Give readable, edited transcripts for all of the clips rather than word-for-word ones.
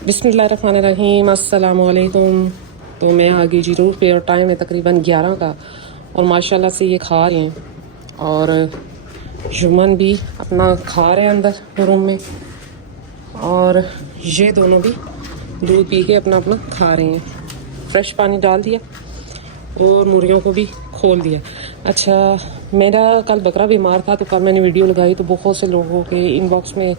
बिस्मिल्लाहिर्रहमानिर्रहीम, अस्सलाम वालेकुम। तो मैं आ गई जी रूफ पे और टाइम है तकरीबन 11 का और माशाल्लाह से ये खा रहे हैं और जुमन भी अपना खा रहे हैं अंदर रूम में और ये दोनों भी दूध पी के अपना अपना खा रहे हैं। फ्रेश पानी डाल दिया और मुर्गियों को भी खोल दिया। अच्छा, मेरा कल बकरा बीमार था तो कल मैंने वीडियो लगाई तो बहुत से लोगों के इनबॉक्स में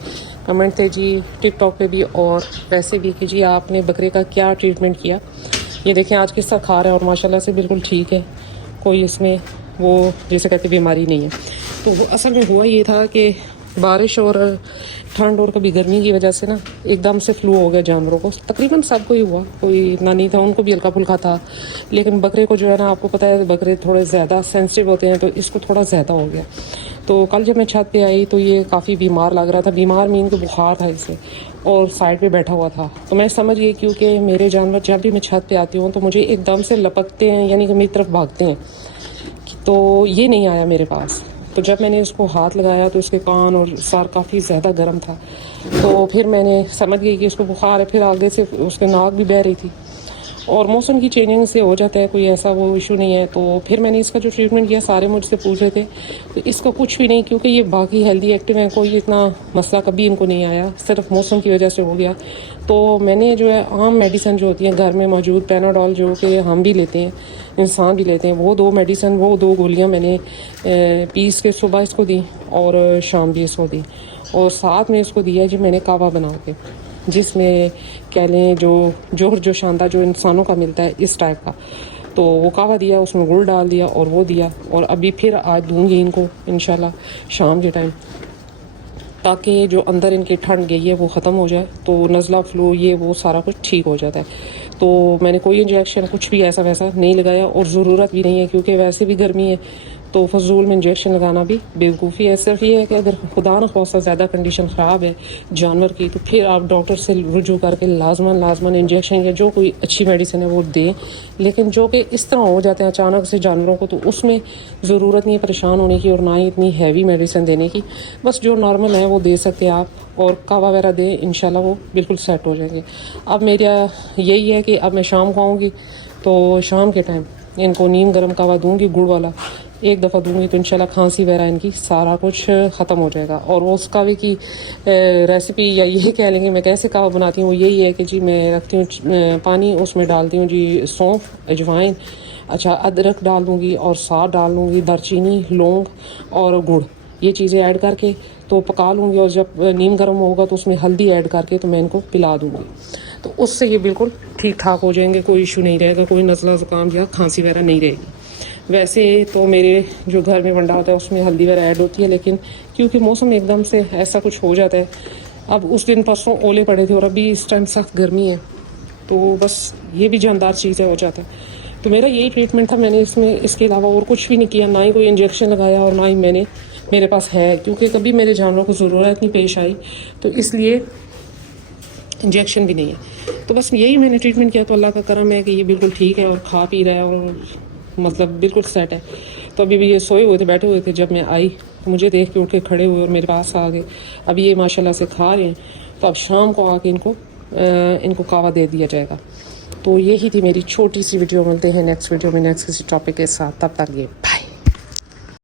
कमेंट थे जी, टिकटॉक पे भी और वैसे भी कि जी आपने बकरे का क्या ट्रीटमेंट किया। ये देखें आज किस तरह खा रहा है और माशाल्लाह से बिल्कुल ठीक है, कोई इसमें वो जैसे कहते बीमारी नहीं है। तो वो असल में हुआ ये था कि बारिश और ठंड और कभी गर्मी की वजह से ना एकदम से फ्लू हो गया जानवरों को। तकरीबन सबको ही हुआ, कोई इतना नहीं था, उनको भी हल्का फुल्का था, लेकिन बकरे को जो है ना, आपको पता है बकरे थोड़े ज़्यादा सेंसिटिव होते हैं तो इसको थोड़ा ज़्यादा हो गया। तो कल जब मैं छत पे आई तो ये काफ़ी बीमार लग रहा था। बीमार मीन के बुखार था इसे और साइड पे बैठा हुआ था। तो मैं समझ गई क्योंकि मेरे जानवर जब भी मैं छत पे आती हूँ तो मुझे एकदम से लपकते हैं, यानी कि मेरी तरफ भागते हैं। तो ये नहीं आया मेरे पास। तो जब मैंने इसको हाथ लगाया तो इसके कान और सर काफ़ी ज़्यादा गर्म था। तो फिर मैंने समझ गई कि इसको बुखार है। फिर आगे से उसके नाक भी बह रही थी और मौसम की चेंजिंग से हो जाता है, कोई ऐसा वो इशू नहीं है। तो फिर मैंने इसका जो ट्रीटमेंट किया, सारे मुझसे पूछ रहे थे, तो इसका कुछ भी नहीं, क्योंकि ये बाकी हेल्दी एक्टिव हैं, कोई इतना मसला कभी इनको नहीं आया, सिर्फ मौसम की वजह से हो गया। तो मैंने जो है आम मेडिसिन जो होती हैं घर में मौजूद, पैनाडोल जो कि हम भी लेते हैं, इंसान भी लेते हैं, वो दो गोलियाँ मैंने पीस के सुबह इसको दी और शाम भी इसको दी। और साथ में इसको दिया जी मैंने कावा बना के, जिसमें कह लें जो शानदार जो इंसानों का मिलता है इस टाइप का। तो वो कावा दिया, उसमें गुड़ डाल दिया और वो दिया। और अभी फिर आज दूंगी इनको इंशाल्लाह शाम के टाइम, ताकि जो अंदर इनकी ठंड गई है वो ख़त्म हो जाए, तो नज़ला फ्लू ये वो सारा कुछ ठीक हो जाता है। तो मैंने कोई इंजेक्शन कुछ भी ऐसा वैसा नहीं लगाया और ज़रूरत भी नहीं है, क्योंकि वैसे भी गर्मी है तो फजूल में इंजेक्शन लगाना भी बेवकूफ़ी है। सिर्फ ये है कि अगर खुदा न खास्ता ज़्यादा कंडीशन ख़राब है जानवर की, तो फिर आप डॉक्टर से रुजू करके लाजमन इंजेक्शन या जो कोई अच्छी मेडिसिन है वो दें। लेकिन जो कि इस तरह हो जाते हैं अचानक से जानवरों को, तो उसमें ज़रूरत नहीं है परेशान होने की और ना ही इतनी हैवी मेडिसिन देने की। बस जो नॉर्मल है वो दे सकते हैं आप और कावा वगैरह दें, इंशाल्लाह वो बिल्कुल सेट हो जाएंगे। अब मेरा यही है कि अब मैं शाम को आऊँगी तो शाम के टाइम इनको नीम गर्म कावा दूंगी, गुड़ वाला एक दफ़ा दूंगी, तो इंशाल्लाह खांसी वगैरह इनकी सारा कुछ ख़त्म हो जाएगा। और वो उस कावे की रेसिपी या ये कह लेंगे मैं कैसे कावा बनाती हूँ, वो यही है कि जी मैं रखती हूँ पानी, उसमें डालती हूँ जी सौंफ, अजवाइन, अच्छा अदरक डाल दूँगी और साग डाल दूँगी, दालचीनी, लौंग और गुड़, ये चीज़ें ऐड करके तो पका लूँगी। और जब नीम गर्म होगा तो उसमें हल्दी ऐड करके तो मैं इनको पिला दूँगी। तो उससे ये बिल्कुल ठीक ठाक हो जाएंगे, कोई इशू नहीं रहेगा, कोई नज़ला ज़ुकाम या खांसी वगैरह नहीं रहेगी। वैसे तो मेरे जो घर में वंडा होता है उसमें हल्दी वगैरह ऐड होती है, लेकिन क्योंकि मौसम एकदम से ऐसा कुछ हो जाता है, अब उस दिन परसों ओले पड़े थे और अभी इस टाइम सख्त गर्मी है, तो बस ये भी जानदार चीज़ है, हो जाता है। तो मेरा यही ट्रीटमेंट था, मैंने इसमें इसके अलावा और कुछ भी नहीं किया, ना ही कोई इंजेक्शन लगाया और ना ही मेरे पास है, क्योंकि कभी मेरे जानवरों को ज़रूरत नहीं पेश आई, तो इसलिए इंजेक्शन भी नहीं है। तो बस यही मैंने ट्रीटमेंट किया, तो अल्लाह का करम है कि ये बिल्कुल ठीक है और खा पी रहा है और मतलब बिल्कुल सेट है। तो अभी भी ये सोए हुए थे, बैठे हुए थे, जब मैं आई तो मुझे देख के उठ के खड़े हुए और मेरे पास आ गए। अभी ये माशाल्लाह से खा रहे हैं, तो अब शाम को आके इनको कावा दे दिया जाएगा। तो यही थी मेरी छोटी सी वीडियो। मिलते हैं नेक्स्ट वीडियो में नेक्स्ट किसी टॉपिक के साथ, तब तक ये बाय।